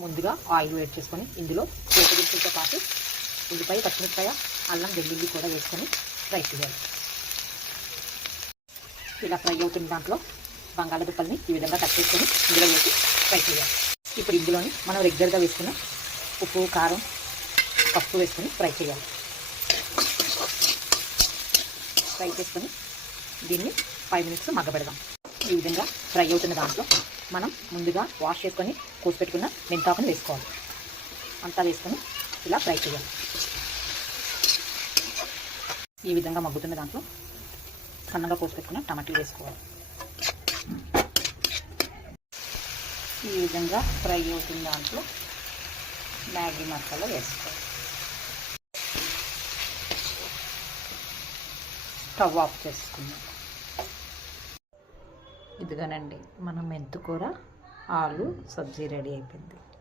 ముందుగా ఆయిల్ వేడి చేసుకొని ఇందులో పోపుదింపులతో పాటు ఉల్లిపాయ పచ్చిమిరపకాయ అల్లం వెల్లుల్లి కూడా వేసుకొని ఫ్రై చేయాలి. ఇలా ఫ్రై అవుతున్న దాంట్లో బంగాళదుంపల్ని ఈ విధంగా కట్ చేసుకొని ఇందులో వేసి ఫ్రై చేయాలి. ఇప్పుడు ఇందులోని మనం రెగ్యులర్గా వేసుకున్న ఉప్పు కారం పసుపు వేసుకొని ఫ్రై చేయాలి. ఫ్రై చేసుకొని దీన్ని ఫైవ్ మినిట్స్ మగ్గబెడదాం. ఈ విధంగా ఫ్రై అవుతున్న దాంట్లో మనం ముందుగా వాష్ చేసుకొని కోసి పెట్టుకున్న మెంతాకుని వేసుకోవాలి. అంతా వేసుకొని ఇలా ఫ్రై చేయాలి. ఈ విధంగా మగ్గుతున్న దాంట్లో సన్నగా కోసిపెట్టుకున్న టమాటాలు వేసుకోవాలి. ఈ విధంగా ఫ్రై అవుతున్న దాంట్లో మ్యాగీ మసాలా వేసుకోవాలి. స్టవ్ ఆఫ్ చేసుకుందాం. ఇదిగోనండి మన మెంతుకూర ఆలు సబ్జీ రెడీ అయిపోయింది.